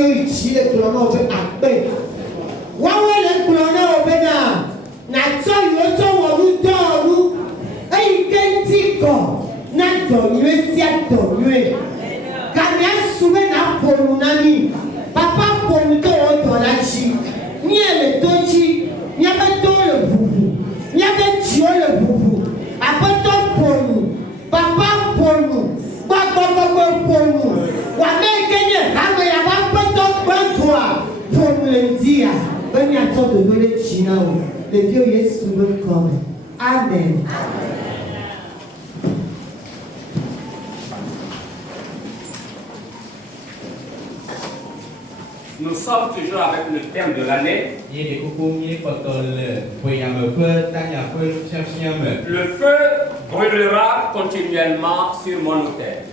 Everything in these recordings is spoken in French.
Tio ici le clono veut appel. Waouh le clono bena. Na tso yo tso wolu doru. Ei kentiko. Na donue sia donue. Kanya sube na ponu nani. Papa ponu to odonachi. Ni ele tochi. Ni abeto le bubu. Ni abetio le bubu. Abeto ponu. Papa ponu. Papa ponu. Wa mekenye hawe ya abeto ponu. Ponu le dia. Ben ya to de le china o. Le Dieu Yesu veut comme. Amen. Nous sommes toujours avec le thème de l'année. Le feu brûlera continuellement sur mon autel.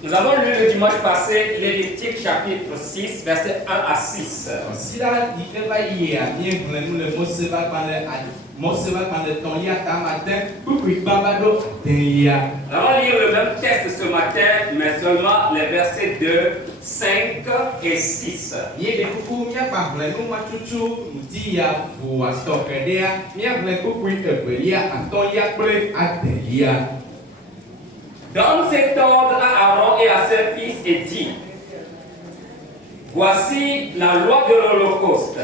Nous avons lu le dimanche passé Lévitique chapitre 6, versets 1 à 6. Nous allons lire le même texte ce matin, mais seulement les versets 2, 5 et 6. Donne cet ordre à Aaron et à ses fils et dit: voici la loi de l'Holocauste.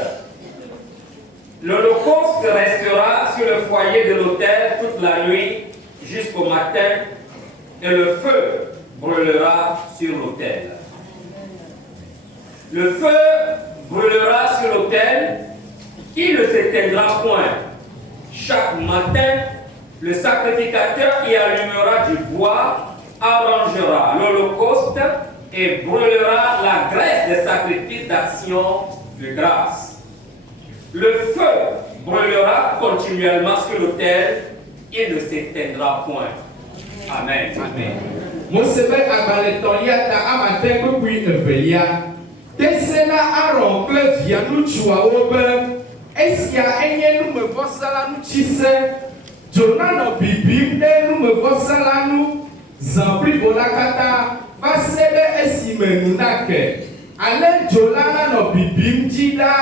L'Holocauste restera sur le foyer de l'autel toute la nuit jusqu'au matin, et le feu brûlera sur l'autel. Le feu brûlera sur l'autel, il ne s'éteindra point. Chaque matin, le sacrificateur y allumera du bois, arrangera l'Holocauste et brûlera la graisse des sacrifices d'action de grâce. Le feu brûlera continuellement sur l'autel, il ne s'éteindra point. Amen. Amen. Ale Jolana no bibim jida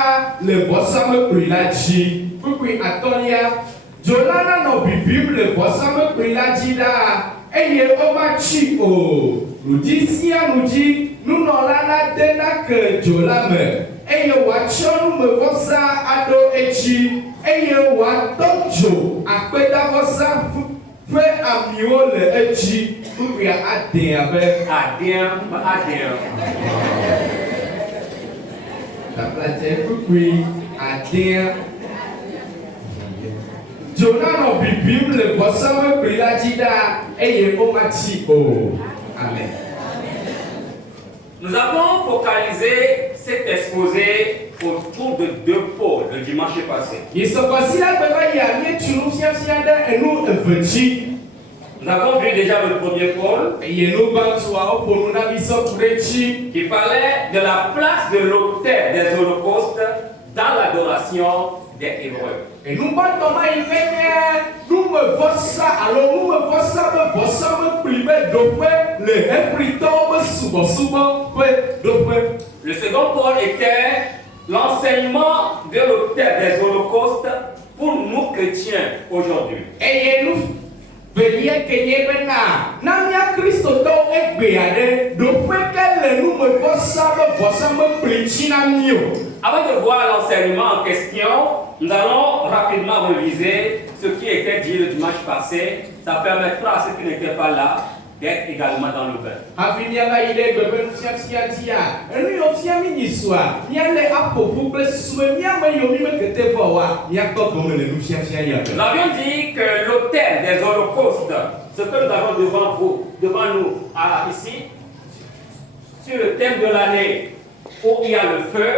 le bosame prilaji. Kukui atolia. Jolana no bibim le bosame prilaji eye omachi o. Ludisia nuji nunolana tena ke jolame. Eye wachonu me vosa ado echi. Eye watojo akpeda vosa fue amiwo le echi. Kukui adien abe. Adien. La plate kukui adien. Jonah bibim le bosame prilajida eye omati o. Amen. Nous avons focalisé cet exposé autour de deux pôles le dimanche passé. Nous avons vu déjà le premier pôle qui parlait de la place de l'autel des holocaustes dans l'adoration des Hébreux. Et nous battons nous me vossa alors nous me vossa me primer de les impritons Le second pôle était l'enseignement de l'autel des holocaustes pour nous chrétiens aujourd'hui. Et nous veillez que yebena namia Christo do egbeade do que nous me vossa me prichina mio. Avant de voir l'enseignement en question, nous allons rapidement reviser ce qui était dit le dimanche passé. Ça permettra à ceux qui n'étaient pas là d'être également dans le bain. Nous avions dit que l'autel des holocaustes, ce que nous avons devant nous, ici, sur le thème de l'année où il y a le feu,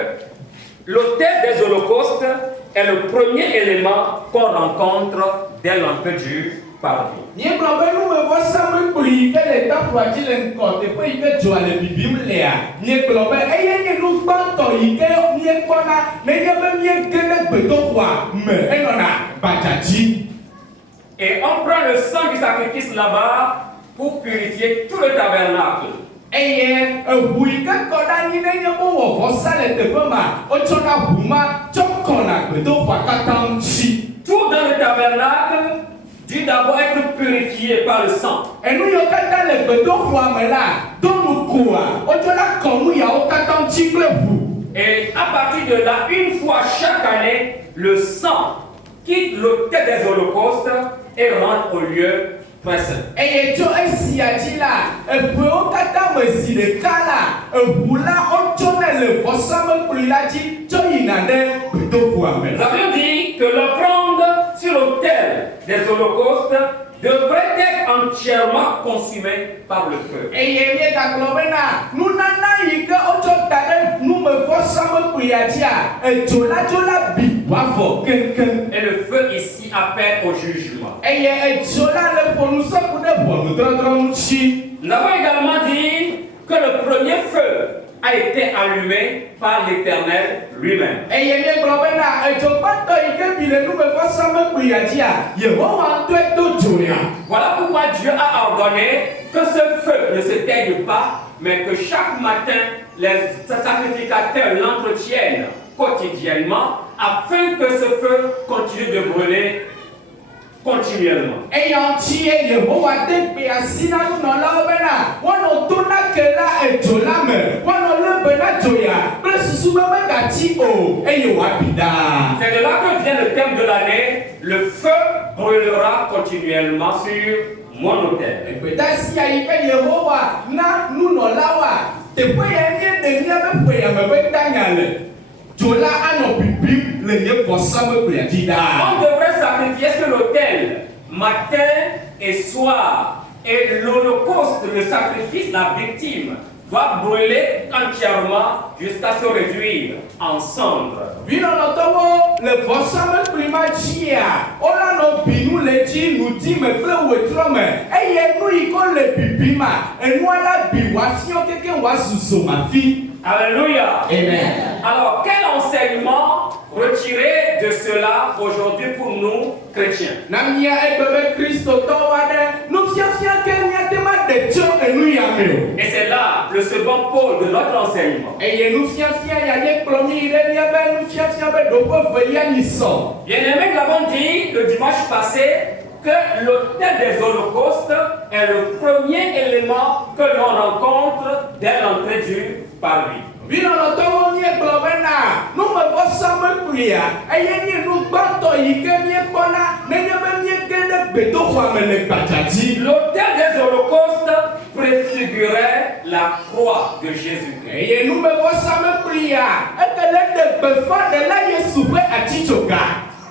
l'autel des holocaustes est le premier élément qu'on rencontre dès l'entrée du paradis. Et on prend le sang du sacrifice là-bas pour purifier tout le tabernacle. Eye eʋu yi ke kɔ ɖe anyi ne nye wowɔ vɔsa le teƒe ma, wotsɔna ʋu ma tsɔ kɔna gbedoxɔa katã ŋuti. Tout dans le tabernacle dut d'abord être purifié par le sang. Enu yiwo katã le gbedoxɔa me la, do nukoa, wotsɔna kɔ nu yawo katã ŋuti kple ʋu. Et à partir de là, une fois chaque année, le sang quitte l'autel des holocaustes et rentre au lieu très saint. Eye tso esia dzi la, eƒewo katã me zi ɖeka la, eʋu la wotsɔnɛ le vɔsamlekpui la dzi tsɔ yina ɖe gbedoxɔa me. Nous avions dit que l'offrande sur l'autel des holocaustes devrait être entièrement consumée par le feu. Eye miegagblɔ bena nunana yi ke wotsɔ da ɖe numevɔsamlekpuia dzia, edzo la bi wòavɔ keŋkeŋ. Et le feu ici appelle au jugement. Eye edzo la le ƒonu sɔku ɖe ʋɔnudɔdrɔ̃ ŋuti. Nous avons également dit que le premier feu a été allumé par l'Éternel lui-même. Eye miegblɔ bena edzo gbãtɔ yi ke bi le numevɔsamlekpuia dzia, Yehowa ŋutɔe do dzo ya. Voilà pourquoi Dieu a ordonné que ce feu ne s'éteigne pas, mais que chaque matin, les sacrificateurs l'entretiennent quotidiennement afin que ce feu continue de brûler continuellement. Eya ŋutie Yehowa de gbe asi na nunɔlawo bena woanɔ to na ke la edzo la me, woanɔ lé be na dzo ya kple susu be megati o, eye wòabi ɖaa. C'est de là que vient le thème de l'année, le feu brûlera continuellement sur mon autel. Egbeda sia yi ke Yehowa na nunɔlawoa, teƒe ya nye ɖe míabe ƒe yame be tanya le. Dzo la anɔ bibim le nye vɔsamlekpuia dzi ɖaa. On devrait sacrifier sur l'autel matin et soir. Et l'holocauste, le sacrifice, la victime, doit brûler entièrement jusqu'à se réduire en cendres. Vinɔnɔtɔwo le vɔsamlekpui ma dzia, wolanɔ bi nu le dzi nudime kple wetrɔ me, eye nu yi ke le bibim ma, enua la bi wòafiɔ keke wòazu zomafi. Alléluia. Amen. Alors, quel enseignement retirer de cela aujourd'hui pour nous, chrétiens? Na mia egbe be kristotɔwo aɖe, nufiafia ke míate ma ɖe tso enu ya me o. Et c'est là le second pôle de notre enseignement. Eye nufiafia ya nye kplɔ mi ɖe míabe nufiafia be ɖoƒe velia nyi sɔ. Bien-aimés, nous avons dit le dimanche passé que l'autel des holocaustes est le premier élément que l'on rencontre dès l'entrée du parvis. Vinɔnɔtɔwo míegblɔ bena numevɔsamlekpuia eye nye nu gbãtɔ yi ke míekpɔna nenye be míege ɖe gbedoxɔa me le gbadzadzi. L'autel des holocaustes préfigurait la croix de Jésus-Christ. Eye numevɔsamlekpuia eke le ɖe gbefa ɖela Yesu ƒe atitsoga.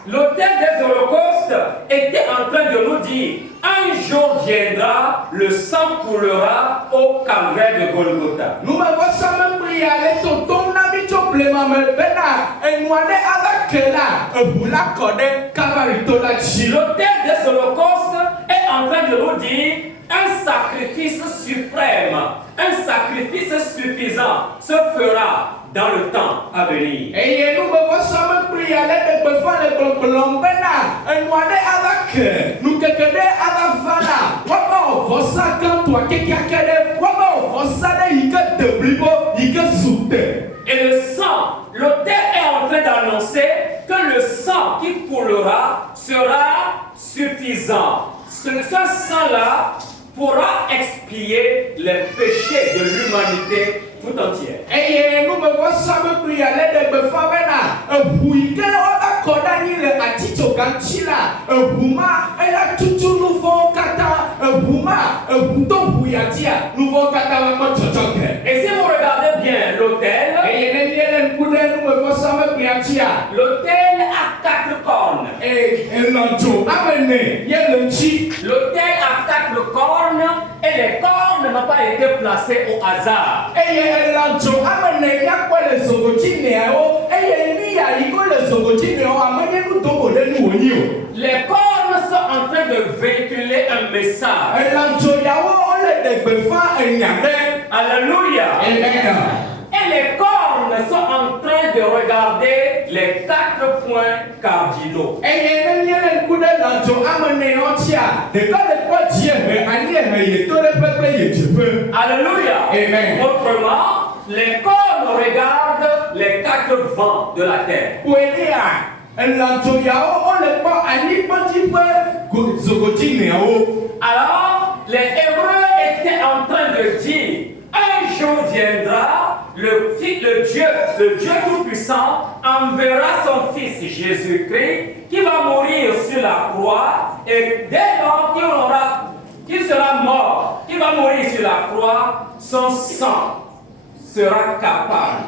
L'autel des holocaustes était en train de nous dire, un jour viendra, le sang coulera au calvaire de Golgotha. Numevɔsamlekpuia le totom na mi tso blema me bena enua ɖe ava ke la, eʋu la kɔ ɖe Kalvari to la dzi. L'autel des holocaustes est en train de nous dire, un sacrifice suprême, un sacrifice suffisant se fera dans le temps à venir. Eye numevɔsamlekpuia le ɖe gbefa le gbɔgblɔm bena enua ɖe ava ke, nukeke ɖe ava va la, woava wɔ vɔsa gãtɔa kekeake ɖe, woava wɔ vɔsa ɖe yi ke de blibo, yi ke su te. Et le sang, l'autel est en train d'annoncer que le sang qui coulera sera suffisant. Ce sang-là pourra expier les péchés de l'humanité tout entière. Eye numevɔsamlekpuia le ɖe gbefa bena eʋu yi ke woava kɔ ɖe anyi le atitsoga ŋuti la, eʋu ma eya tutu nu vɔwo katã, eʋu ma eʋu to ʋu ya dzia, nu vɔwo katã va kpɔ tsɔtsɔ ke. Et si vous regardez bien l'autel, Eye ne míele ŋku ɖe numevɔsamlekpuia ŋutia, l'autel a 4 cornes. elɔdzo ame ne ye le ŋuti. L'autel a 4 cornes et les cornes n'ont pas été placées au hasard. Eye elɔdzo ame ne ya kpɔ le zogotsi neawo, eye nu ya yi ko le zogotsi neawo amenye nu dogo ɖe nu wònyi o. Les cornes sont en train de véhiculer un message. Elɔdzo yawo wole ɖe gbefa enya ɖe. Alléluia. Amen. Et les cornes sont en train de regarder les 4 points cardinaux. Eye ne míele ŋku ɖe elɔdzo ame neawo ŋutia, ɖeka le kpɔ dziehe, anyiehe, yeto Dieu peut. Alléluia. Amen. Autrement, les cornes regardent les 4 vents de la terre. Alors, les Hébreux étaient en train de dire, un jour viendra, le Dieu Tout-Puissant enverra son Fils Jésus-Christ qui va mourir sur la croix, et dès lors qu'il sera mort, qu'il va mourir sur la croix, son sang sera capable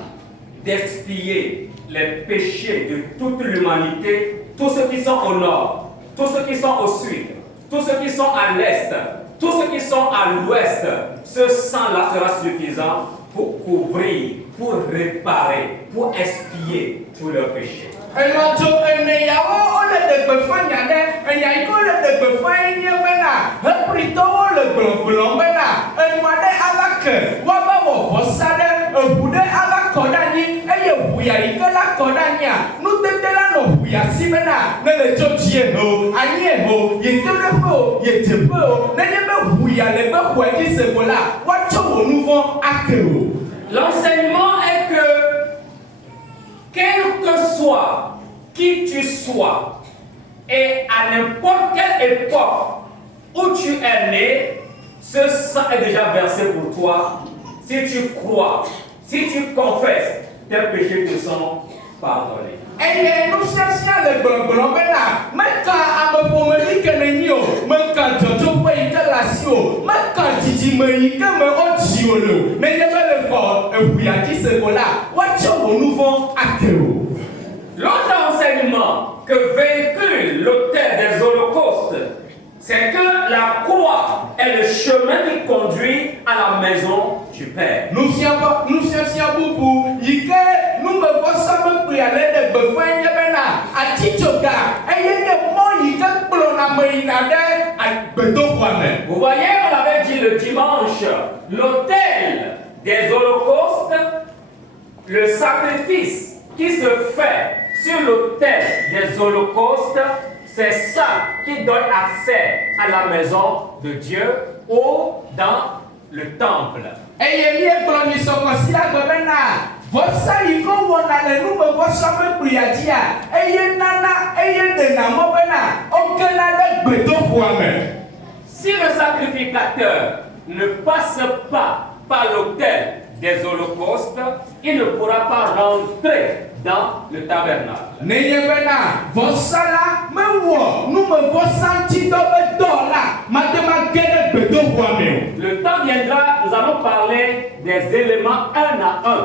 d'expier les péchés de toute l'humanité, tous ceux qui sont au nord, tous ceux qui sont au sud, tous ceux qui sont à l'est, tous ceux qui sont à l'ouest. Ce sang-là sera suffisant pour couvrir, pour réparer, pour expier tous leurs péchés. L'enseignement est que quel que soit qui tu sois et à n'importe quelle époque où tu es né, ce sang est déjà versé pour toi. Si tu crois, si tu confesses, tes péchés te sont pardonnés. L'autre enseignement que véhicule l'autel des holocaustes, c'est que la croix est le chemin qui conduit à la maison du Père. Vous voyez, on l'avait dit le dimanche, l'autel des holocaustes, le sacrifice qui se fait sur l'autel des holocaustes, c'est ça qui donne accès à la maison de Dieu ou dans le temple. Si le sacrificateur ne passe pas par l'autel des holocaustes, il ne pourra pas rentrer dans le tabernacle. Le temps viendra, nous allons parler des éléments un à un.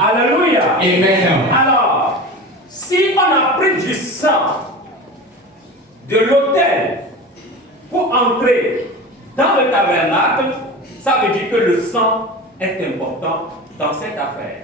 Alléluia. Amen. Alors, si on a pris du sang de l'autel pour entrer dans le tabernacle, ça veut dire que le sang est important dans cette affaire.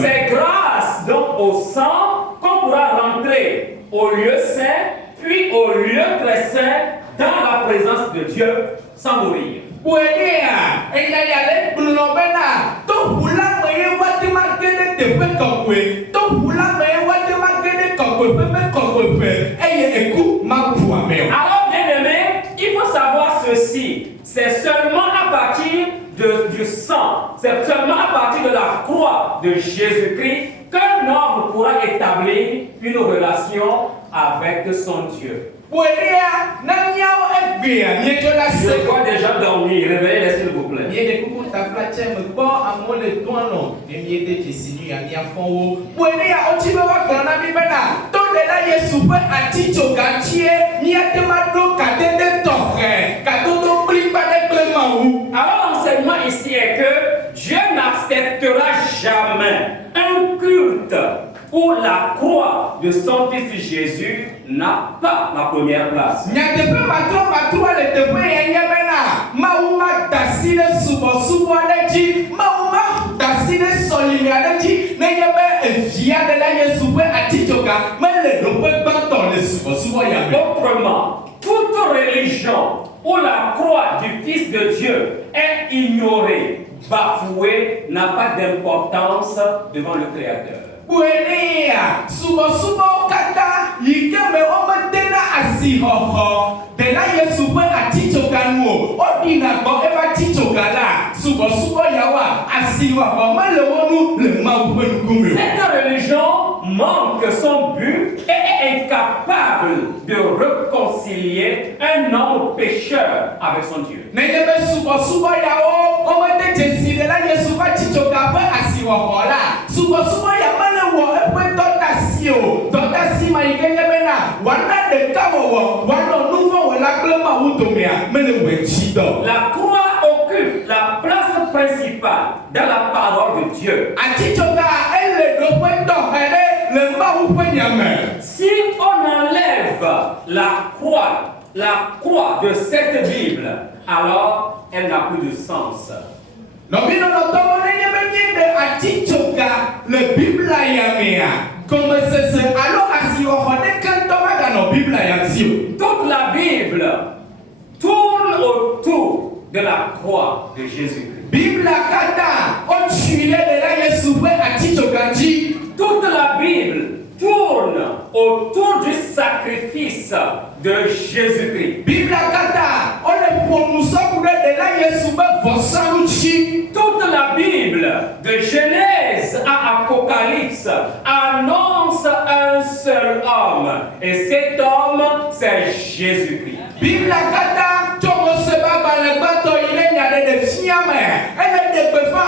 C'est grâce donc au sang qu'on pourra rentrer au lieu saint, puis au lieu très saint, dans la présence de Dieu sans mourir. Alors, bien aimé, il faut savoir ceci. C'est seulement à partir du sang, c'est seulement à partir de la croix de Jésus-Christ qu'un homme pourra établir une relation avec son Dieu. Je vois des gens dormir, réveillez-les s'il vous plaît. Alors l'enseignement ici est que Dieu n'acceptera jamais un culte où la croix de son fils Jésus n'a pas la première place. Autrement, toute religion religion où la croix du Fils de Dieu est ignorée, bafouée, n'a pas d'importance devant le Créateur. Buenia, subo kata, yikeme ometena asihoho. Dela Yesu atichokanu, odina bo eba tichokala. Subo yawa, asihoho, malewonu le maupenukumu. Cette religion manque son but et est incapable de réconcilier un homme pécheur avec son Dieu. Nenyebe subo yawo, omete jesi dela Yesu tichokabe asihoho la. Subo yawa wo epe dotasi ma ikenge na wana de kawo wana nouveau la klema utomia mene wechido. La croix occupe la place principale dans la parole de Dieu. Atichoka ele do pento hele le ma upenyame. Si on enlève la croix de cette Bible, alors elle n'a plus de sens. No vino no tomo nenye benyende atichoka le Bible yamea. Comme c'est alors assis au fond quand on va dans la Bible toute la Bible tourne autour de la croix de Jésus-Christ. Bible kata on suile de la Yesu atichokaji. Toute la Bible tourne autour du sacrifice de Jésus-Christ. Bible kata on le prononce pour de la Yesu vosaluchi. Toute la Bible, de Genèse à Apocalypse, annonce un seul homme. Et cet homme, c'est Jésus-Christ. Bible kata tomo seba balagbato ile nyade de fiame. Elle de befa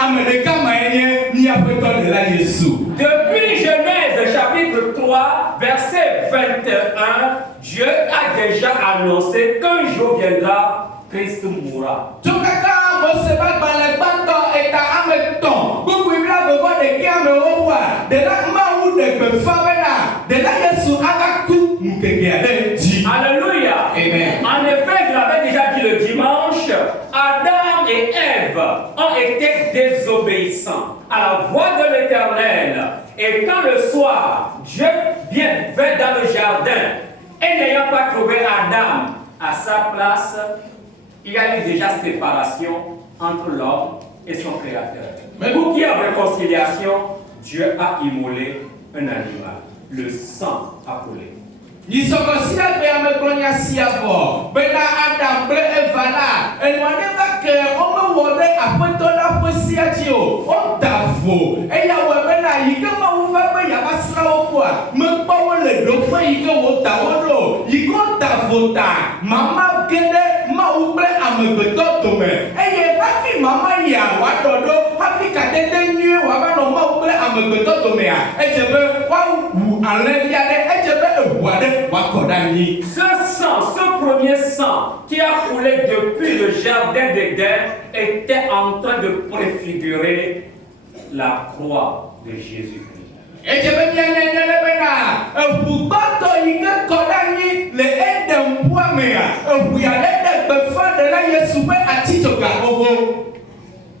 amedeka maenye ni apeto de la Yesu. Depuis Genèse chapitre 3, verset 21, Dieu a déjà annoncé qu'un jour viendra, Christ mourra. Tokaka moseba balagbato eta ameton. Bubu ibla bebo de kiame owa. De la maou de befa bena. De la Yesu agaku mukeke di. Alléluia. Amen. En effet, je l'avais déjà dit le dimanche, Adam et Ève ont été désobéissants à la voix de l'Éternel. Et quand le soir, Dieu vint dans le jardin et n'ayant pas trouvé Adam à sa place, il y a eu déjà séparation entre l'homme et son créateur. Mais pour qu'il y ait réconciliation, Dieu a immolé un animal. Le sang a coulé. Nisokosia be ameklonya siavo. Bena Adam ble Evala. Enwaneba ke omewole apeto la posia tio. Otavo. Eya webena yikema uva be yabasra okwa. Mekpawo le dokwe yike wotawolo. Yiko tavota. Mama kede ma uble amebeto tome. Eye hafi mama ya wadodo. Hafi katete nye wabano ma uble amebeto tome ya. Ejebe wa wu anleviade. Ejebe wade. Ce sang, ce premier sang qui a coulé depuis le jardin d'Éden était en train de préfigurer la croix de Jésus-Christ.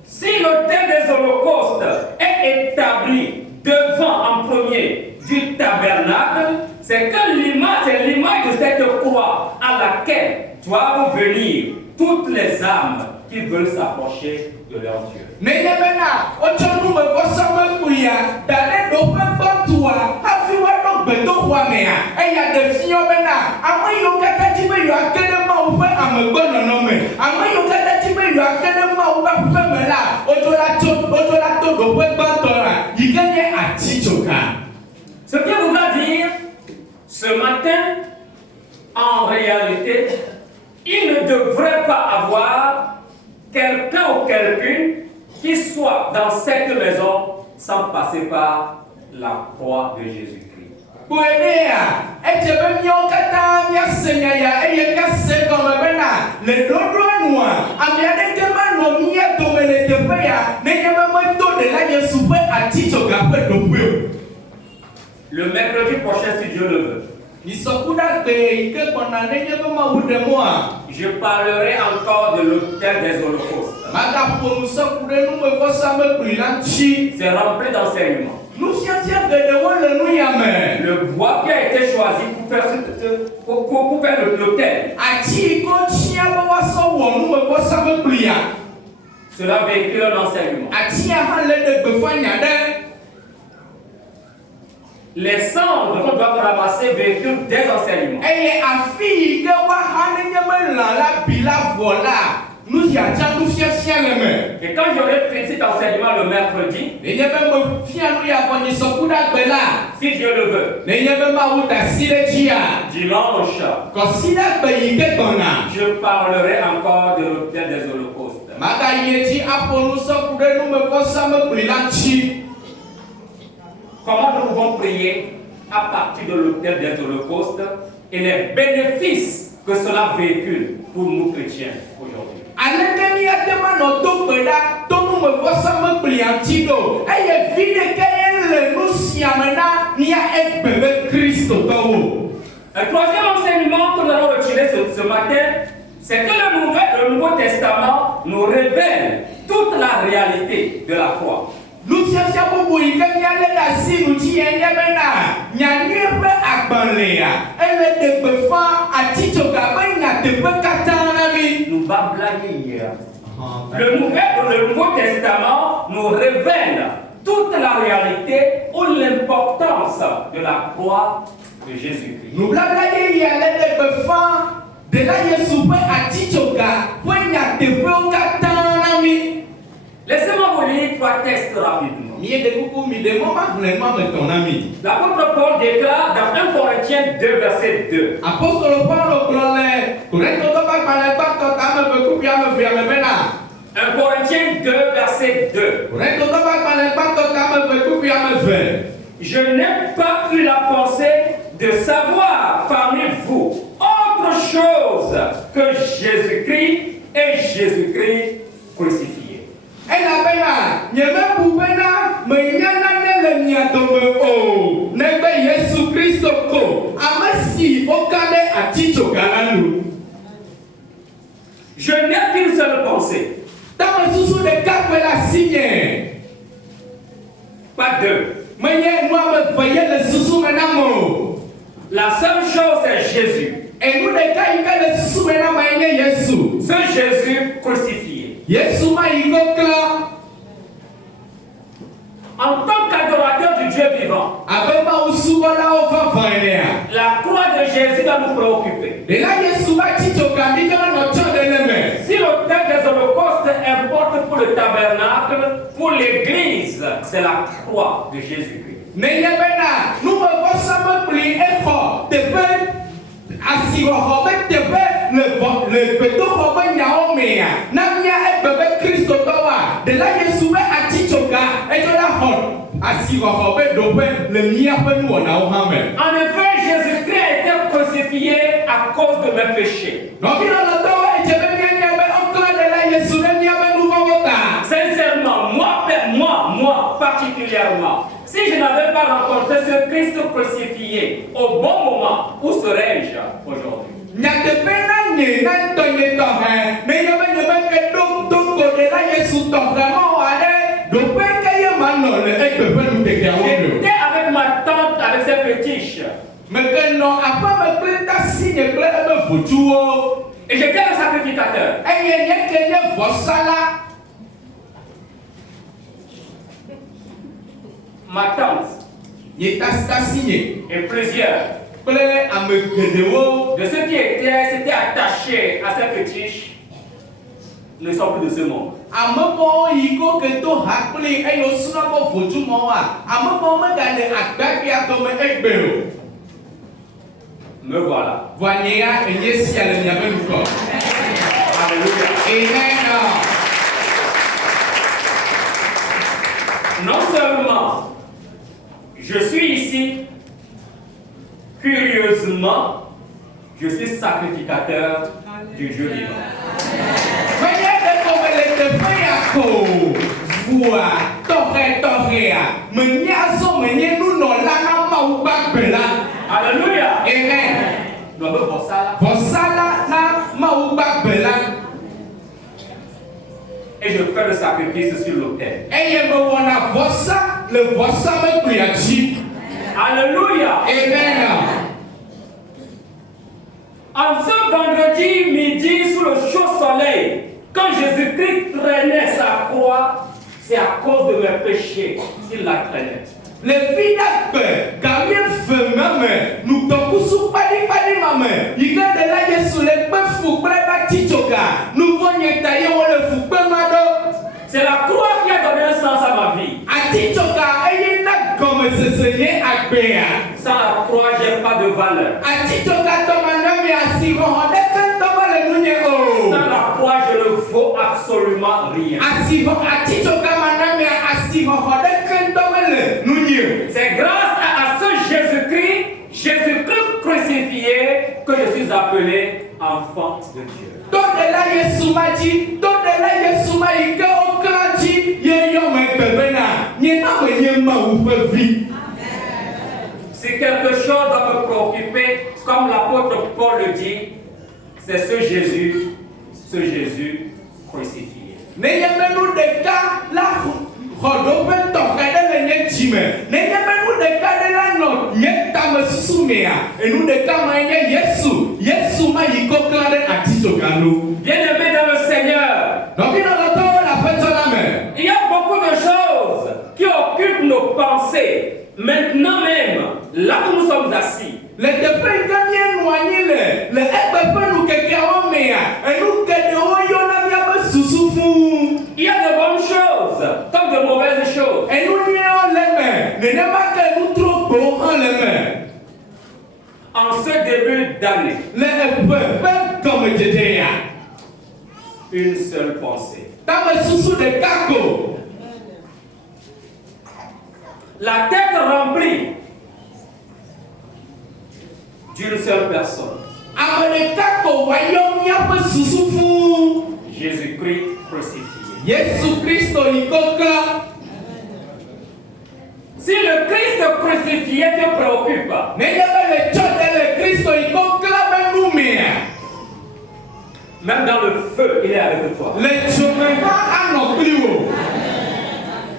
Si l'autel des holocaustes est établi devant en premier du tabernacle, c'est que l'image de cette croix à laquelle doivent venir toutes les âmes qui veulent s'approcher de leur Dieu. Ce qui voudra dire, ce matin, en réalité, il ne devrait pas avoir quelqu'un ou quelqu'une qui soit dans cette maison sans passer par la croix de Jésus-Christ. Le mercredi prochain, si Dieu le veut, je parlerai encore de l'autel des holocaustes. C'est rempli d'enseignements. Nous fiafions de le nous yame. Le bois qui a été choisi pour faire l'autel. Ati ko tia bo waso wo nu me bosa me plia. Cela véhicule un enseignement. Ati a han le de befanya de. Les cendres qu'on doit ramasser véhiculent des enseignements. Eye afi ke wa han nyame la la bila vola. Nous y a déjà nous fiafia le me. Et quand j'aurai fait cet enseignement le mercredi, Le nyame me fia nous ya voni sokuda bela. si Dieu le veut, Le nyame ma uta sile dia. dimanche, Ko sila be yike tona. je parlerai encore de l'autel des holocaustes. Maga yeti aponu sokude nous me bosa me plia chi. Comment nous pouvons prier à partir de l'autel des holocaustes et les bénéfices que cela véhicule pour nous chrétiens aujourd'hui. Aleke ni adema no to gbeda to nu me bosa me plia chi do. Eye vide ke le nu siamena ni a ekbebe Christo to. Un troisième enseignement que nous allons retirer ce matin, c'est que le Nouveau Testament nous révèle toute la réalité de la croix. Nous fiafia bubu ike ni ale da si nu ti enye bena. Nyanye pe agbanlea. Ele de befa atito ga be nya te pe katana mi. Nous va blaguer hier. Le Nouveau Testament nous révèle toute la réalité ou l'importance de la croix de Jésus-Christ. Nous blabla ye ale de befa de la Yesu pe atito ga pe nya te pe katana mi. Laissez-moi vous lire trois textes rapidement. Mi de kuku mi de mama vraiment me ton ami. L'apôtre Paul déclare dans 1 Corinthiens 2, verset 2. Apostolo Paulo klole. Korento to ba male ba to ta me be kupi ame fi ame bena. 1 Corinthiens 2, verset 2. Korento to ba male ba to ta me be kupi ame fe. Je n'ai pas eu la pensée de savoir parmi vous autre chose que Jésus-Christ et Jésus-Christ crucifié. Ela bena, nyeme bu bena, me nyana ne le nia dome o. Nebe Yesu Kristo ko, amasi okade atito galanu. Je n'ai qu'une seule pensée, Tama susu de kakwe la signe. pas deux. Menye moi me voye le susu menamo. La seule chose est Jésus. Et nous de ka ika le susu menamo menye Yesu. Ce Jésus crucifié. Yesu ma iko kla. En tant qu'adorateur du Dieu vivant, Abema usubola ova vainea. la croix de Jésus doit nous préoccuper. De la Yesu ba tito kambi kama no chode leme. Si l'autel des holocaustes importe pour le tabernacle, pour l'église, c'est la croix de Jésus-Christ. Nenye bena, nous me voici me pli effort. Te pe asiwa hobe te pe le beto hobe nyaomea. Namia e bebe Kristo towa. De la Yesu be atichoka. E jola hon. Asiwa hobe dope le mia pe nu ona ohame. En effet, Jésus-Christ a été crucifié à cause de mes péchés. No bino no towa e jebe nyanya be okla de la Yesu le mia be nu wota. Sincèrement, moi particulièrement, si je n'avais pas rencontré ce Christ crucifié au bon moment, où serais-je aujourd'hui? Nyate pena nye na tonye tohe. Ne yobe nyebe ke dok de la Yesu tohe mo ade. Dope ke ye mano le e bebe nu te kia wolo. J'étais avec ma tante, avec ses fétiches. Mais que non, après me plaît ta signe plaît me foutuo. Et j'étais le sacrificateur. Et il y a que vossala. Ma tante Il ta signe. et plusieurs Plaît à me guédewo. de ceux qui s'étaient attachés à ces fétiches ne sont plus de ce monde. Amebo iko ke to hakli e yo suna mo fotu mo wa. Amebo me gale agbaki atome egbe o. Me voilà. Voyez et yesi ale nya be ko. Alléluia. Amen. Non seulement je suis ici, curieusement, je suis sacrificateur du Dieu vivant. Voyez de comme le te payako. Voa, torea. Me nyazo me nye nu no la na ma u ba bela. Alléluia. Amen. Nous avons pour ça là. Vossala na ma u ba bela. Et je fais le sacrifice sur l'autel. Eye me wona vossa le vɔsamlekpuia dzi. Alléluia. Amen. En ce vendredi midi sous le chaud soleil, quand Jésus-Christ traînait sa croix, c'est à cause de mes péchés qu'il la traînait. Le finakpe gamie femame nous tokusu padi mame yike de la Yesu le pe fukple ba titoga nous vonye taye le fukpe mado. C'est la croix qui a donné un sens à ma vie. Atitoga eye na gomme sesenye agbea. Sans la croix, j'ai pas de valeur. Atitoga to manami asigo de kan to le nunye o. Sans la croix, je ne vaux absolument rien. Asigo atitoga manami asigo de kan to le nunye. C'est grâce à ce Jésus-Christ crucifié, que je suis appelé enfant de Dieu. Si quelque chose doit me préoccuper, comme l'apôtre Paul le dit, c'est ce Jésus crucifié. Bien-aimé dans le Seigneur, il y a beaucoup de choses qui occupent nos pensées. Maintenant même, là où nous sommes assis. Il y a de bonnes choses comme de mauvaises choses. En ce début d'année, une seule pensée. La tête remplie d'une seule personne. Jésus-Christ crucifié. Si le Christ crucifié te préoccupe, même dans le feu, il est avec toi.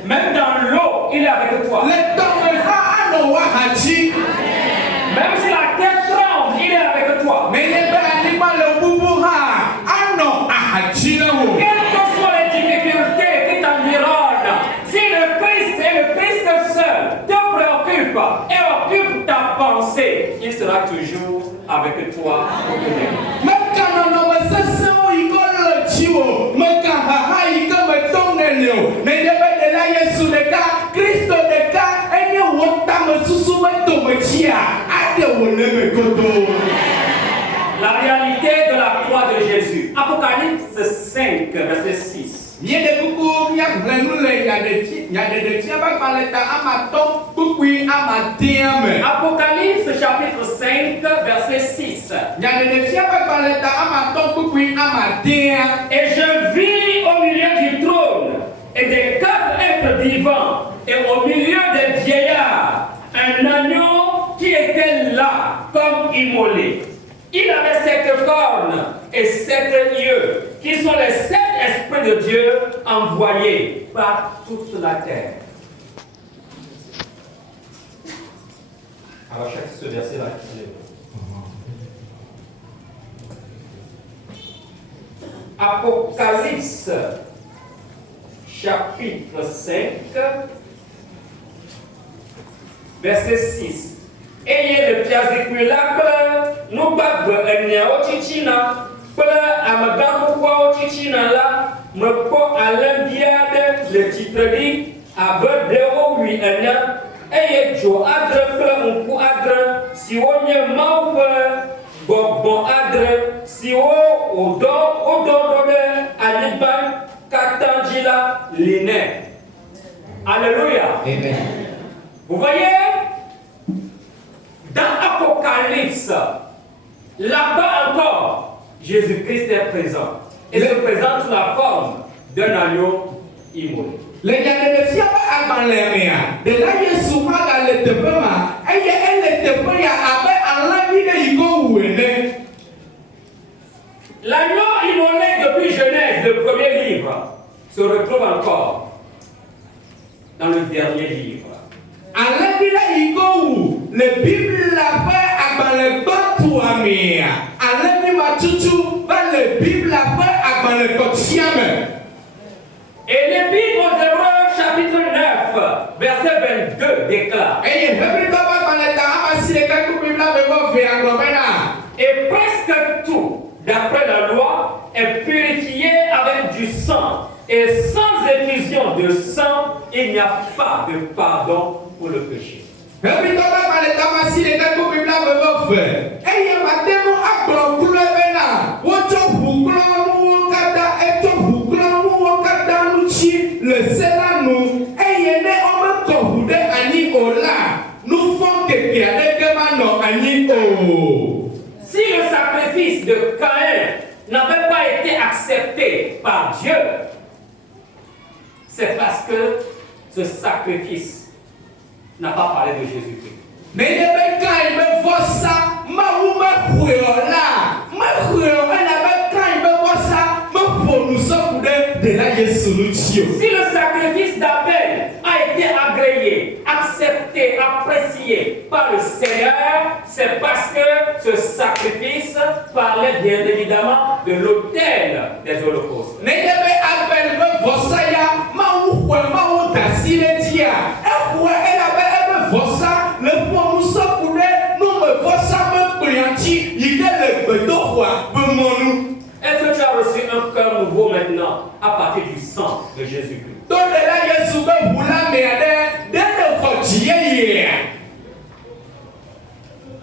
Même dans l'eau, il est avec toi. Même si la terre tremble, il est avec toi. Quelles que soient les difficultés qui t'environnent, si le Christ et le Christ seul te préoccupent et occupent ta pensée, il sera toujours avec toi. La réalité de la croix de Jésus. Apocalypse 5, verset 6. Apocalypse chapitre 5, verset 6. Et je vis au milieu du trône et des 4 êtres vivants et au milieu des vieillards un agneau qui était là comme immolé. Il avait 7 cornes et 7 yeux, qui sont les 7 esprits de Dieu envoyés par toute la terre. Alors, chaque ce verset-là. Apocalypse, chapitre 5, verset 6. Ayez le piazikulabe, nous babbe enya ochichina, pela amagambo kwa ochichina la, me po alembiade le titredi, abe deo wi enya, ayez jo adre pela unku adre, si onye maupe, bon adre, si o odo de aliban, katangila line. Alléluia. Amen. Vous voyez? Dans Apocalypse, là-bas encore, Jésus-Christ est présent. Et se présente sous la forme d'un agneau immolé. L'agneau immolé depuis Genèse, le premier livre, se retrouve encore dans le dernier livre. Alebila iko le Bible la paix agbalé bantu amia. Alebi matutu va le Bible la paix agbalé kotiame. Et l'Épître aux Hébreux chapitre 9 verset 22 déclare. Et presque tout, d'après la loi, est purifié avec du sang. Et sans effusion de sang, il n'y a pas de pardon pour le péché. Si le sacrifice de Caïn n'avait pas été accepté par Dieu, c'est parce que ce sacrifice n'a pas parlé de Jésus-Christ. Si le sacrifice d'Abel a été agréé, accepté, apprécié par le Seigneur, c'est parce que ce sacrifice parlait bien évidemment de l'autel des holocaustes. Est-ce que tu as reçu un cœur nouveau maintenant à partir du sang de Jésus-Christ?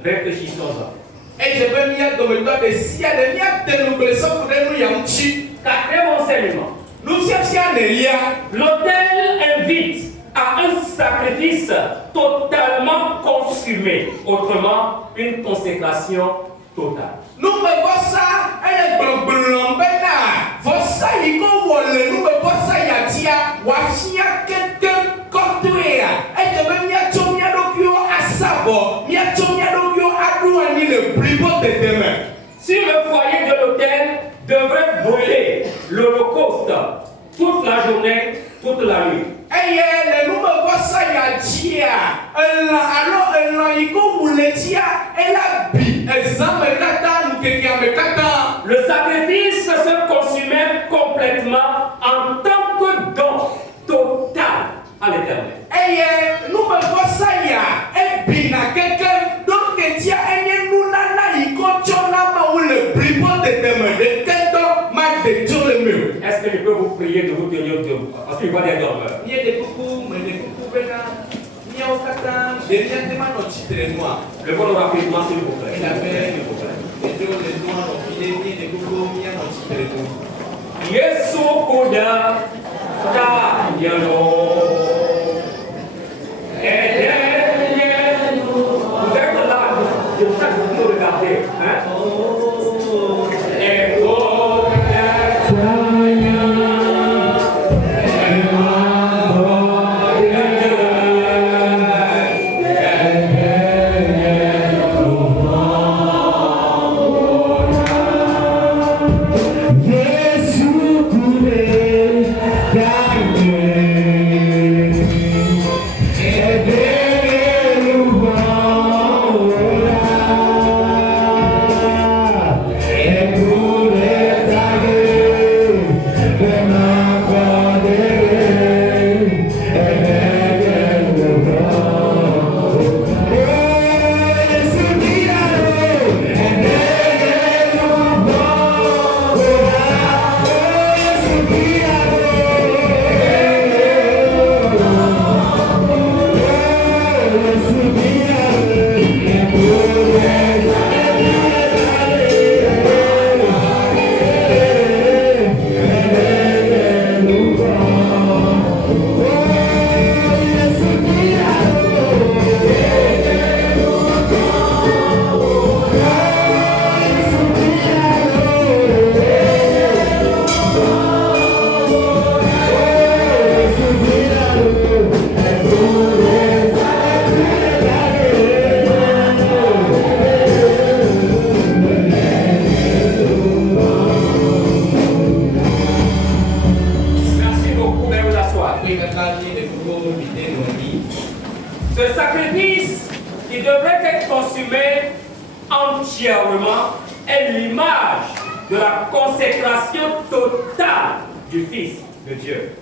Réfléchissons-en. Quatrième enseignement. L'autel invite à un sacrifice totalement consumé, autrement une consécration totale. Si le foyer de l'autel devrait brûler l'holocauste toute la journée, toute la nuit. Le sacrifice se consumait complètement en tant que don total à l'Éternel. Est-ce que je peux vous prier de vous tenir debout? Parce qu'il y a des dormeurs. Levons-nous rapidement, s'il vous plaît. Yesu kuda tayano. Vous êtes là, je sais que vous regardez. Yesu kule, entièrement est l'image de la consécration totale du Fils de Dieu.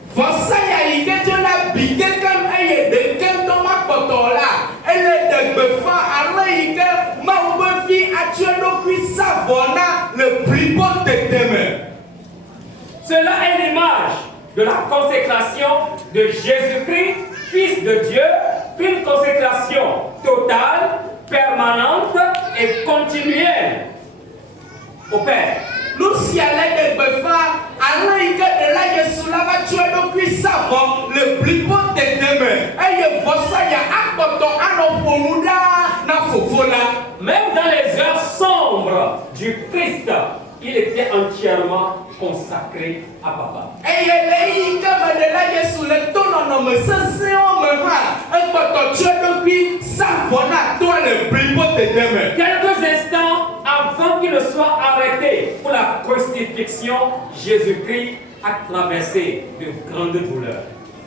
Cela est l'image de la consécration de Jésus-Christ, Fils de Dieu, une consécration totale, permanente et continuelle au Père. Même dans les heures sombres du Christ, il était entièrement consacré à Papa. Quelques instants avant qu'il ne soit arrêté pour la crucifixion, Jésus-Christ a traversé de grandes douleurs.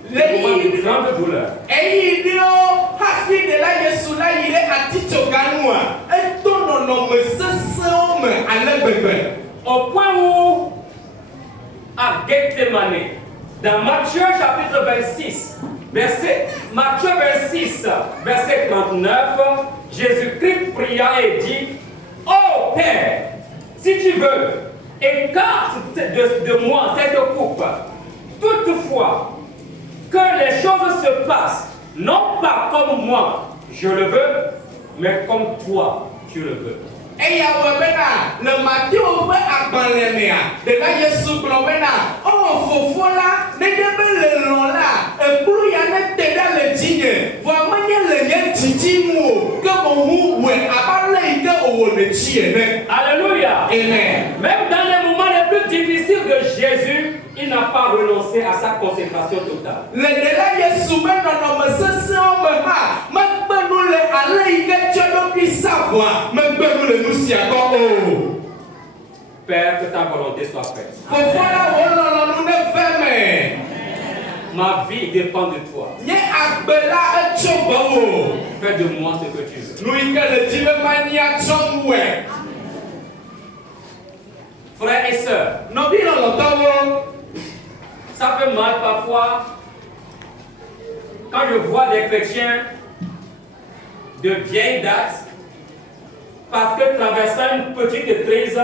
De grandes douleurs. Au point où, à Gethsemane, dans Matthieu chapitre 26, Matthieu 26, verset 39, Jésus-Christ pria et dit: ô Père, si tu veux, écarte de moi cette coupe. Toutefois, que les choses se passent, non pas comme moi je le veux, mais comme toi tu le veux. Et le Matthieu de la Yesu oh fofola ne debe le long là et pour y aller t'aider le digne vraiment le lien titimu que mon ouais abalé que on le tient. Alléluia. Amen. Même dans les moments les plus difficiles de Jésus, il n'a pas renoncé à sa consécration totale. Le de la Yesu non me se me nous le aller que tu dois plus savoir me le nous si encore oh. Père, que ta volonté soit faite. Ma vie dépend de toi. Fais de moi ce que tu veux. Frères et sœurs, ça fait mal parfois quand je vois des chrétiens de vieille date, parce que traversant une petite crise,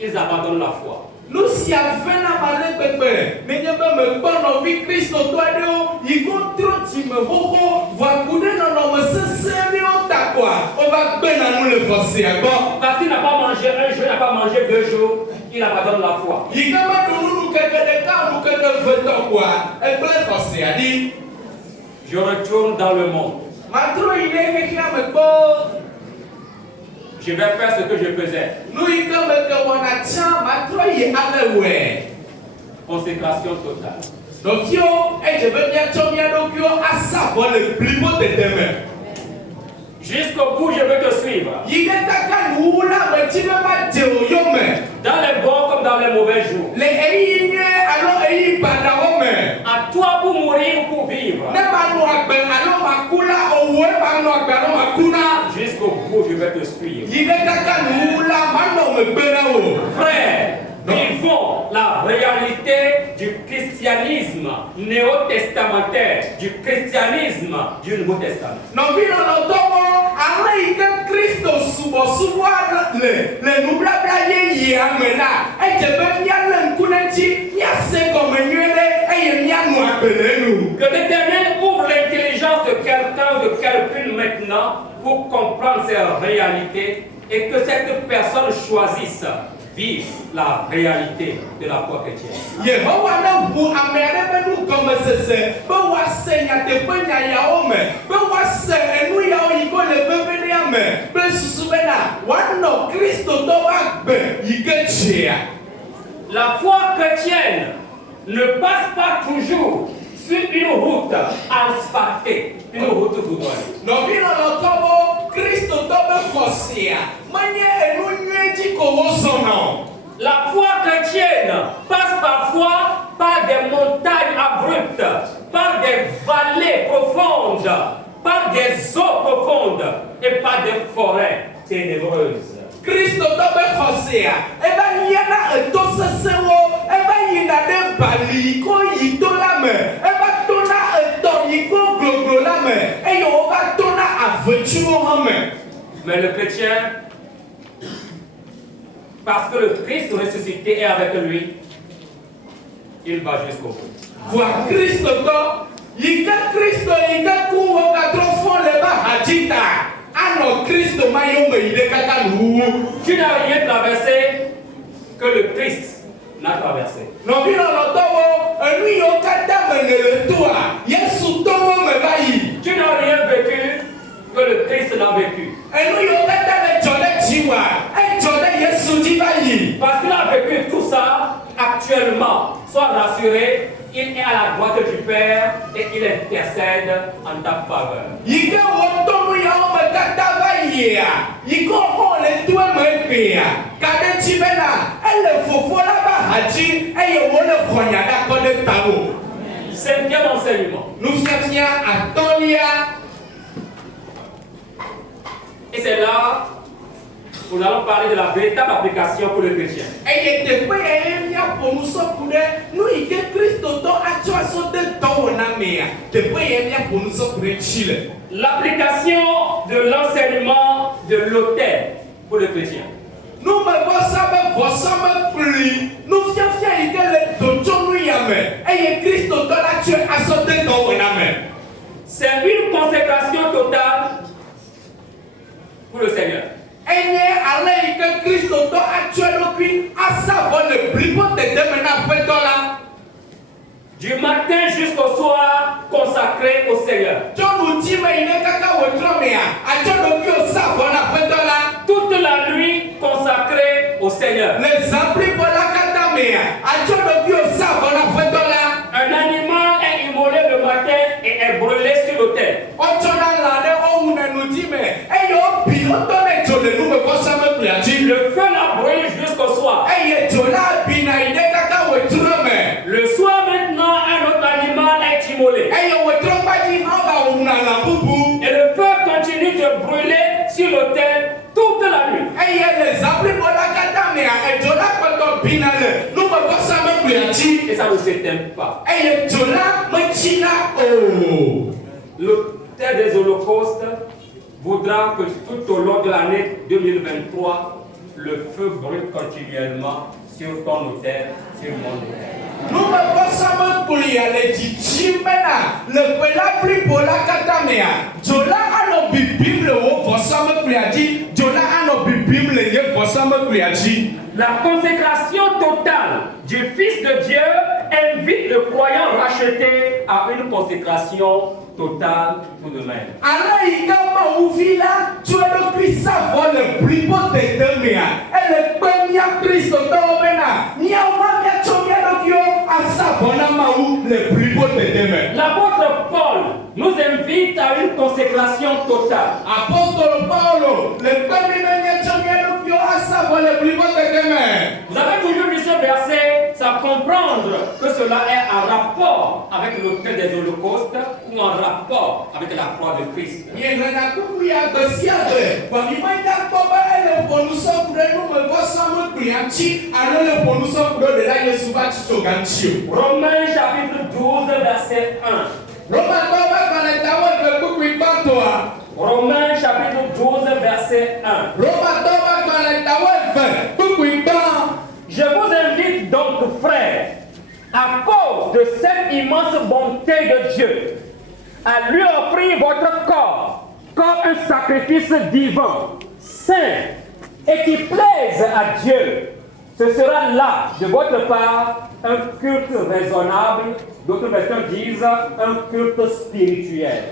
ils abandonnent la foi. Nous si avons la malade bébé, mais ne me pas nos vies Christ au toit de il compte trop tu me voco, va couder dans nos sérieux ta quoi, on va bien à nous le passer à bon. Parce qu'il n'a pas mangé un jour, il n'a pas mangé 2 jours, il abandonne la foi. Il n'a pas nous quelques cas, nous quelques vêtements quoi, et plein passer à dire. Je retourne dans le monde. Maintenant il est quelqu'un me pas. Je vais faire ce que je faisais. Consécration totale. Donc, je veux bien à savoir le plus beau de demain. Jusqu'au bout, je veux te suivre. Dans les bons comme dans les mauvais jours. À toi pour mourir ou pour vivre. Jusqu'au bout, je vais te suivre. Frère, vivons la réalité du christianisme néo-testamentaire, du christianisme du Nouveau Testament. Que l'Éternel ouvre l'intelligence de quelqu'un, de quelqu'une maintenant, pour comprendre ces réalités et que cette personne choisisse vivre la réalité de la foi chrétienne. La foi chrétienne ne passe pas toujours sur une route asphaltée, une route goudronnée. La foi chrétienne passe parfois par des montagnes abruptes, par des vallées profondes, par des eaux profondes et par des forêts ténébreuse. Kristo tɔ be xɔsea, eva yiana eto sesẽwo, eva yina ɖe bali ko yi to la me, eva tona etɔ yi ko gloglo la me, eye wova tona avetsiwo hã me. Mais le chrétien, parce que le Christ ressuscité est avec lui, il va jusqu'au bout. Voa Kristo tɔ yi ke Kristo yi ke ku wo gatrɔ fɔ le ba hadzita. Anɔ Kristo ma yɔ me yi ɖe kaka nuwuwu. Tu n'as rien traversé que le Christ n'a traversé. Nɔvi lɔlɔtɔwo, enu yiwo katã me le toa, Yesu tɔwo me va yi. Tu n'as rien vécu que le Christ n'a vécu. Enu yiwo katã le dzɔ ɖe dziwa, edzɔ ɖe Yesu dzi va yi. Parce qu'il a vécu tout ça actuellement. Sois rassuré, il est à la droite du Père et il intercède en ta faveur. Yi ke wɔ tɔnu yawo me katã va yia, yi ke xɔ le toa me gbea, ka ɖe dzi bena ele fofo la ba hadzi eye wole xɔnya ɖe akɔ ɖe tawò. Cinquième enseignement. Nufiafia atɔ̃lia. Et c'est là où nous allons parler de la véritable application pour le chrétien. Eye teƒe ye míaƒo nu sɔku ɖe nu yi ke kristotɔ atsɔ asɔ de dɔwɔna mea, teƒe ye míaƒo nu sɔku ɖe tsi le. L'application de l'enseignement de l'autel pour le chrétien. Numevɔsa be vɔsamekpli, nufiafia yi ke le dotsɔnu ya me, eye kristotɔ la tsɔe asɔ de dɔwɔna me. C'est une consécration totale pour le Seigneur. Enye ale yi ke kristotɔ atsɔe ɖokui asa vɔ le blibo dede me na aƒetɔ la. Du matin jusqu'au soir consacré au Seigneur. Tsɔnu dzi me yi ne kaka wòtrɔ mea, atsɔ ɖokui sa vɔ na aƒetɔ la. Toute la nuit consacrée au Seigneur. Le zablibo la katã mea, atsɔ ɖokui sa vɔ na aƒetɔ la. Un animal est immolé le matin et est brûlé sur l'autel. Wotsɔna lã ɖe wowune nu dzi me, eye wobi wotɔ ɖe dzo le numevɔsamekpuia dzi. Le feu la brûle jusqu'au soir. Eye dzo la bina yi ɖe kaka wòtrɔ me. Le soir maintenant, un autre animal est immolé. Eye wòtrɔ kpadzi hã va wuna lã bubu. Et le feu continue de brûler sur l'autel toute la nuit. Eye le zablibo la katã mea, edzo la kpɔtɔ bina le numevɔsamekpuia dzi. Et ça ne s'éteint pas. Eye dzo la metsina o. L'autel des holocaustes voudra que tout au long de l'année 2023, le feu brûle continuellement sur ton autel, sur mon autel. Numevɔsamekpuia le dzidzi bena le ƒe la blibo la katã mea, dzo la anɔ bibim le wo vɔsamekpuia dzi, dzo la anɔ bibim le nye vɔsamekpuia dzi. La consécration totale du Fils de Dieu invite le croyant racheté à une consécration totale tout de même. Ale yi ke Mawuvi la tsɔ eɖokui sa vɔ le blibo dede mea, ele kpe mía kristotɔwo bena míawo hã míatsɔ mía ɖokuiwo asa vɔ na Mawu le blibo dede me. L'apôtre Paul nous invite à une consécration totale. Apostole Paulo le kpe mi be míatsɔ mía ɖokuiwo asa vɔ le blibo dede me. Vous avez toujours lu ce verset sans comprendre que cela est en rapport avec l'autel des holocaustes ou en rapport avec la croix de Christ. Miexlẽna kuku ya gbe sia gbe, vɔ mi menya kpɔ be ele ƒonusɔku ɖe numevɔsamekpuia ŋuti alo le ƒonusɔku ɖe ɖela Yesu va tsitsoga ŋuti o. Romains chapitre 12 verset 1. Romatɔwo ƒe gbalẽtawo eve kpukpui gbãtɔa. Romains chapitre 12 verset 1. Romatɔwo ƒe gbalẽtawo eve kpukpui gbã. Je vous invite donc, frères, à cause de cette immense bonté de Dieu, à lui offrir votre corps comme un sacrifice divin, saint et qui plaise à Dieu. Ce sera là, de votre part, un culte raisonnable, d'autres versions disent un culte spirituel.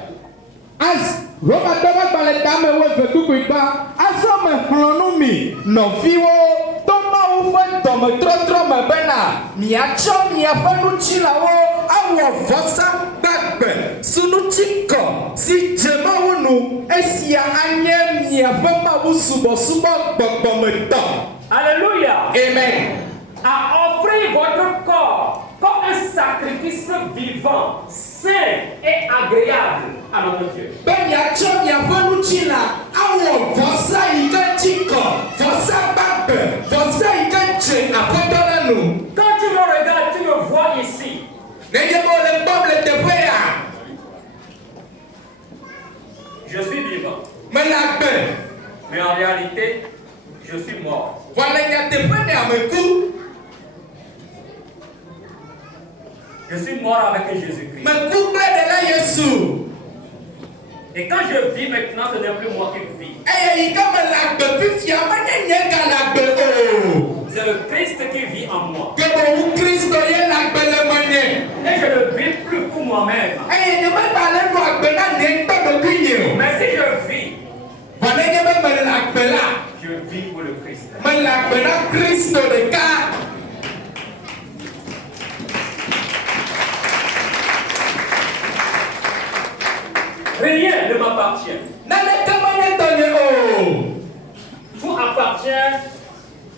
As Romatɔwo ƒe gbalẽtame wo eve kpukpui gbã. Azɔ me xlɔ̃ nu mi nɔviwo to Mawu ƒe dɔmetɔtrɔ me bena miatsɔ miaƒe nutsilawo awɔ vɔsa gbagbe si nutsikɔ si dze Mawu nu, esia anye miaƒe Mawu subɔsubɔ gbɔgbɔmetɔ. Alléluia. Amen. À offrir votre corps comme un sacrifice vivant, saint saint et agréable à notre Dieu. Ben ya tso mia ƒe nutsi la awɔ vɔsa yi ke tsikɔ, vɔsa gbagbe, vɔsa yi ke dze aƒetɔ la nu. Quand tu me regardes, tu me vois ici. Nenye be wole gbɔm le teƒe ya, Je suis vivant. mele agbe, Mais en réalité, je suis mort. vɔ le nyateƒe ne ame ku. Je suis mort avec Jésus-Christ. Me ku kple ɖela Yesu. Et quand je vis maintenant, ce n'est plus moi qui vis. Eye yi ke me le agbe fifia menye nye ga le agbe o. C'est le Christ qui vit en moi. Ke boŋ Kristo ye le agbe le menye. Et je ne vis plus pour moi-même. Eye nye megba le nu agbe na ne ŋutɔ ɖokui nye o. Mais si je vis, Vɔ nenye be me le agbe la, je vis pour le Christ. me le agbe na Kristo ɖeka. Rien ne m'appartient. Naneke menye tɔnye o. Tout appartient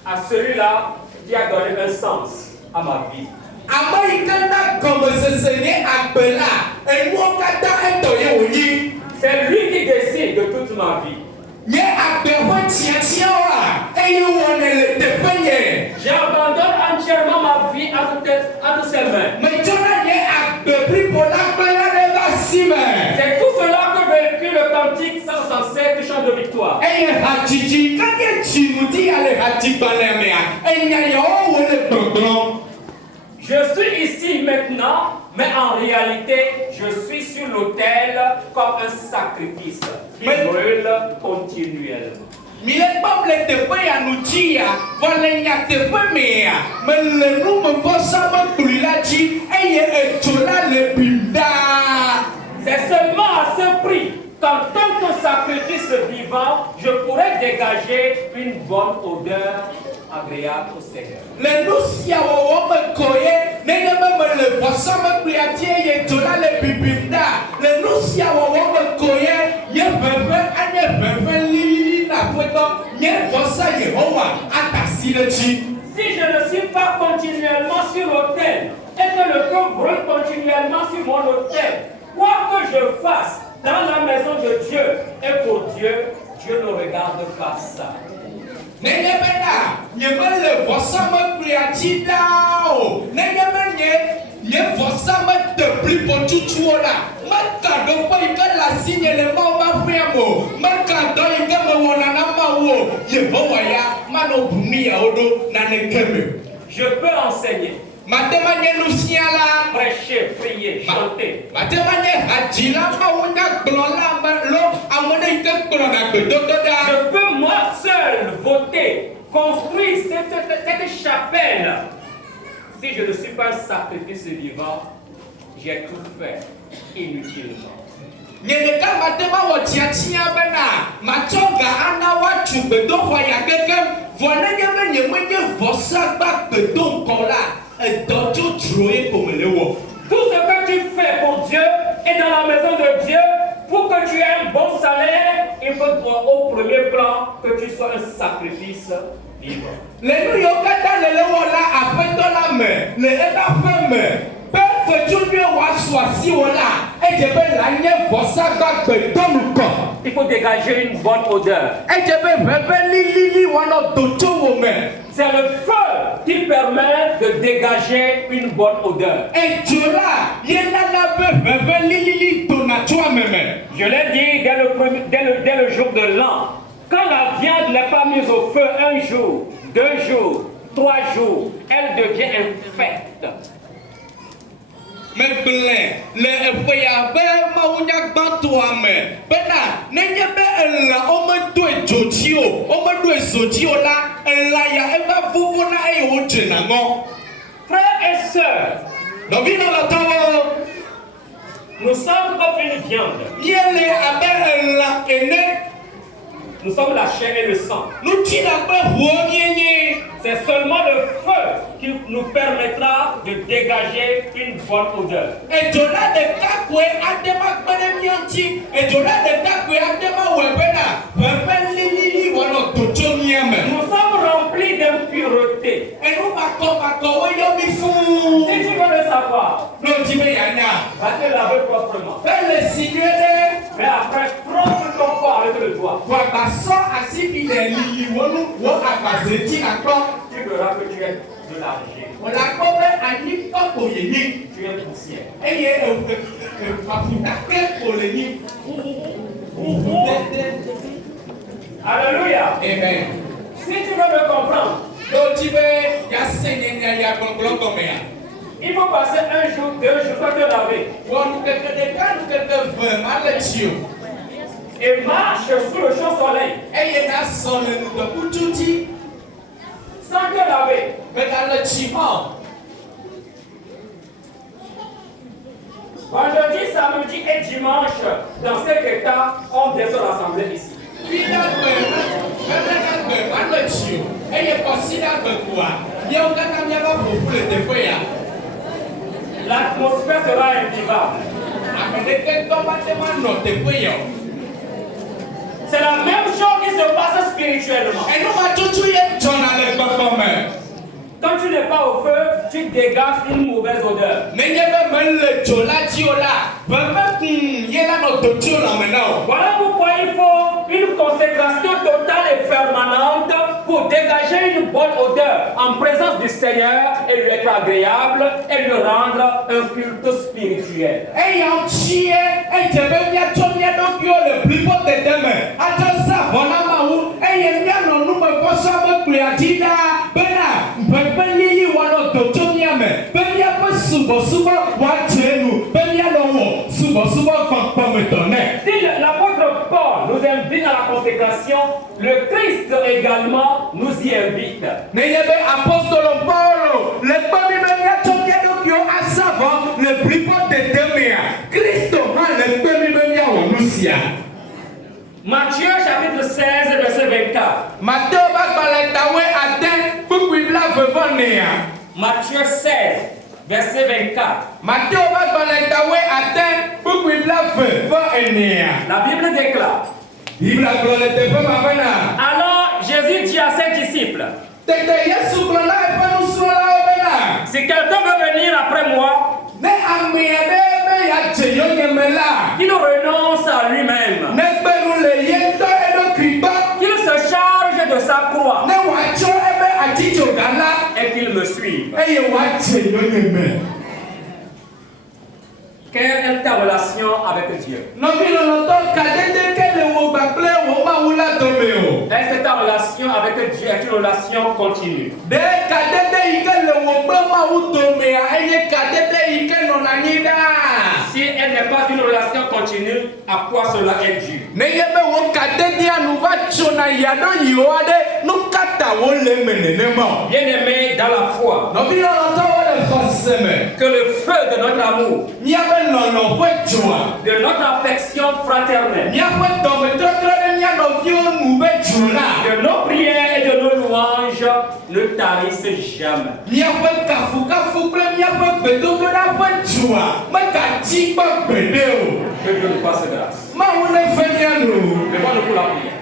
à celui-là qui a donné un sens à ma vie. Ame yi ke na gɔmesese nye agbe la, enuwo katã etɔ ye wònyi. C'est lui qui décide de toute ma vie. Nye agbe ƒe tiatiawoa, eye wɔnɛ le teƒe nye. J'abandonne entièrement ma vie entre ses mains. Metsɔna nye agbe blibo la gblẽ la ɖe va si me. C'est tout cela que véhicule le cantique 167 chant de victoire. Eye hadzidzi kake dziŋuti ya le hadzigbalẽ mea, enya yawo wole gbɔgblɔm. Je suis ici maintenant, mais en réalité, je suis sur l'autel comme un sacrifice qui brûle continuellement. Mi le gbɔm le teƒe ya nutsi ya, vɔ le nyateƒe mea, mele numevɔsamekpli la dzi eye edzo la le bim ɖaa. C'est seulement à ce prix qu'en tant que sacrifice vivant, je pourrais dégager une bonne odeur agréable au Seigneur. Le nu sia wɔwɔ me kɔ ye, nenye be mele vɔsamekplia dzi eye dzo la le bibim ɖa. Le nu sia wɔwɔ me kɔ ye, nye ʋeʋẽ anye ʋeʋẽ lili na aƒetɔ, nye vɔsa Yehowa ada asi ɖe dzi. Si je ne suis pas continuellement sur l'autel et que le feu brûle continuellement sur mon autel, quoi que je fasse dans la maison de Dieu et pour Dieu, Dieu ne regarde pas ça. Nenye be na, nye mele vɔsamekplia dzi ɖaa o, nenye be nye vɔsame te blibo tutuwo la, meka ɖoƒe yi ke le asinye le Mawu ƒe aƒea me o, meka dɔ yi ke mewɔna na Mawu o, Yehowa ya manɔ bu nu yawo ɖo naneke me. Je peux enseigner, Mate ma nye nufiala, prêcher, prier, chanter. mate ma nye hadzila, mawunyagblɔla ame lo ame ɖe yi ke kplɔna gbedodo ɖa. Je peux moi seul voter, construire cette chapelle. Si je ne suis pas un sacrifice vivant, j'ai tout fait inutilement. Nye ɖeka mate ma wɔ tiatia bena matsɔ ga ana woatsu gbedoxɔ ya kekem, vɔ nenye be nye menye vɔsagba gbedoŋkɔ la, edɔ dzodzro ye ko mele wɔ. Tout ce que tu fais pour Dieu et dans la maison de Dieu, pour que tu aies un bon salaire, il faut au premier plan que tu sois un sacrifice vivant. Le nu yiwo katã le wɔ la aƒetɔ la me, le eƒe aƒe me, be fetsunyuie wòasu asi wɔ la, edze be la nye vɔsagba gbedoŋkɔ. Il faut dégager une bonne odeur. Edze be ʋeʋẽ lilili wòanɔ do tso wò me. C'est le feu qui permet de dégager une bonne odeur. Edzo la ye nana be ʋeʋẽ lilili dona tso ame me. Je l'ai dit dès le jour de l'an. Quand la viande n'est pas mise au feu un jour, 2 jours, 3 jours, elle devient infecte. Megblẽ le eƒe ya be mawunyagbãtɔa me bena nenye be elã womedoe dzo dzi o, womedoe zo dzi o la, elã ya eva vuvuna eye wodzena ŋɔ. Frères et sœurs, Nɔvi lɔlɔtɔwo, nous sommes comme une viande. míele abe elã ene, Nous sommes la chair et le sang. nutsina kple ʋuwo míenye. C'est seulement le feu qui nous permettra de dégager une bonne odeur. Edzo la ɖeka koe ade ma kpe ɖe mía ŋuti, edzo la ɖeka koe ade ma wɔe bena ʋeʋẽ lilili wòanɔ do tso mía me. Nous sommes remplis rempli d'impureté. Et nous, oui, Si tu veux le savoir, nous, tu veux y aller. va te laver proprement. Fais le signe. Mais après, trempe ton corps avec le doigt. Tu verras Que tu es de l'argile. on l'a compris à Nick pour les Nick. Tu es poussière. Et il y a Alléluia. Amen. Si tu veux me comprendre, il faut passer un jour, 2 jours pour te laver. Et marche sous le champ soleil. Sans te laver. Vendredi, samedi et dimanche, dans cet état, on descend l'assemblée ici. L'atmosphère sera invivable. C'est la même chose qui se passe spirituellement. Quand tu n'es pas au feu, tu dégages une mauvaise odeur. Voilà pourquoi il faut une consécration totale et permanente pour dégager une bonne odeur en présence du Seigneur et lui être agréable et lui rendre un culte spirituel. Si l'apôtre Paul nous invite à la consécration, le Christ également nous y invite. Matthieu chapitre 16 verset 24. Matthieu 16 verset 24. La Bible déclare. Alors Jésus dit à ses disciples, si quelqu'un veut venir après moi, qu'il renonce à lui-même, qu'il se charge de sa croix et qu'il me suive. Quelle est ta relation avec Dieu? Est-ce que ta relation avec Dieu est une relation continue? Si elle n'est pas une relation continue, à quoi cela est dû? Bien-aimé dans la foi, que le feu de notre amour, de notre affection fraternelle, de nos prières et de nos louanges ne tarissent jamais. Que Dieu nous fasse grâce. Levons-nous pour la prière.